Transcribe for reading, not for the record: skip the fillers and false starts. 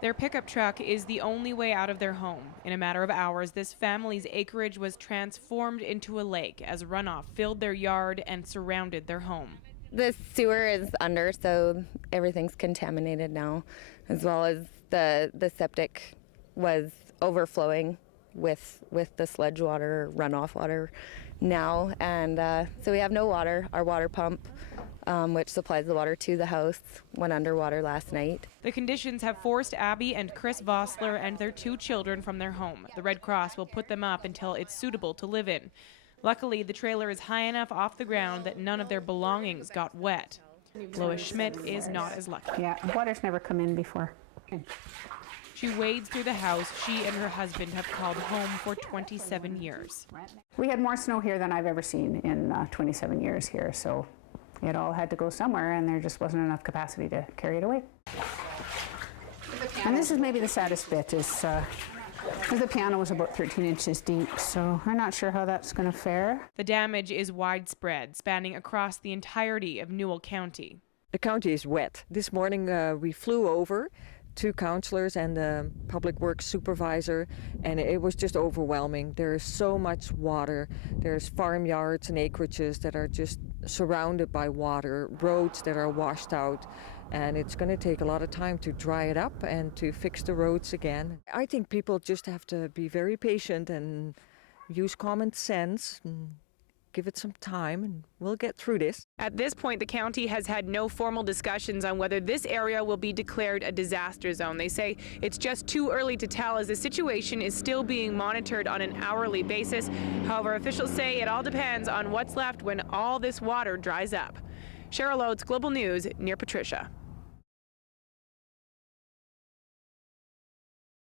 Their pickup truck is the only way out of their home. In a matter of hours, this family's acreage was transformed into a lake as runoff filled their yard and surrounded their home. The sewer is under, so everything's contaminated now, as well as the septic was overflowing with the sludge water, runoff water now, and so we have no water. Our water pump, which supplies the water to the house, went underwater last night. The conditions have forced Abby and Chris Vossler and their 2 children from their home. The Red Cross will put them up until it's suitable to live in. Luckily, the trailer is high enough off the ground that none of their belongings got wet. Lois Schmidt is not as lucky. Yeah, water's never come in before. She wades through the house she and her husband have called home for 27 years. We had more snow here than I've ever seen in 27 years here, so it all had to go somewhere, and there just wasn't enough capacity to carry it away. And this is maybe the saddest bit, is the piano was about 13 inches deep, so I'm not sure how that's going to fare. The damage is widespread, spanning across the entirety of Newell County. The county is wet. This morning we flew over, 2 councillors and the public works supervisor, and it was just overwhelming. There is so much water. There's farmyards and acreages that are just surrounded by water, roads that are washed out, and it's going to take a lot of time to dry it up and to fix the roads again. I think people just have to be very patient and use common sense and give it some time, and we'll get through this. At this point, the county has had no formal discussions on whether this area will be declared a disaster zone. They say it's just too early to tell, as the situation is still being monitored on an hourly basis. However, officials say it all depends on what's left when all this water dries up. Cheryl Oates, Global News, near Patricia.